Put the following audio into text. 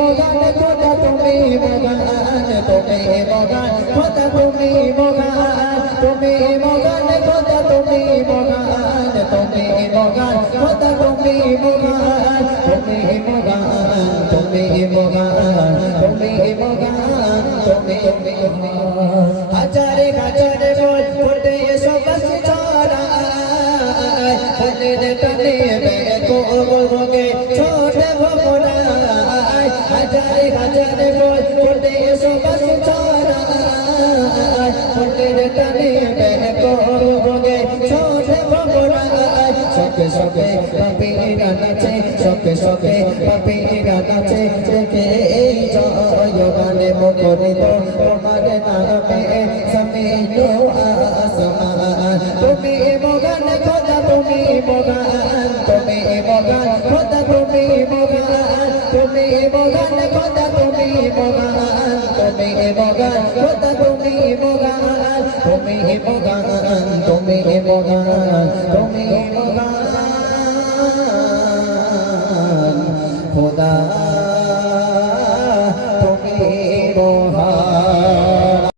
মগান খোদা তুমি মগান তুমি মগান খোদা তুমি মগান তুমি মগান খোদা তুমি মগান তুমি মগান খোদা তুমি মগান তুমি মগান তুমি মগান তুমি মগান তুমি হাজারে হাজারে বল ফোটে সবস ছড়া ফলের তলে বেকো বলগে ছোট ভোরা হাজারে হাজারে বল, ফোটে সবস ছড়া ফলের তলে বেকো বলগে ছোট ভোরা সকে সকে পাপিরা নাচে সকে সকে পাপিরা নাচে, দেখে এই জয় গানে মুখরিত তোমার নামে সমিলো আসমান তুমি মগান খোদা, তুমি মগান তুমি মগান খোদা, তুমি মগান তুমি বগান খোদা তুমি বগান তুমি বগান খোদা তুমি বগান তুমি বগান তুমি বগান তুমি বগান খোদা তুমি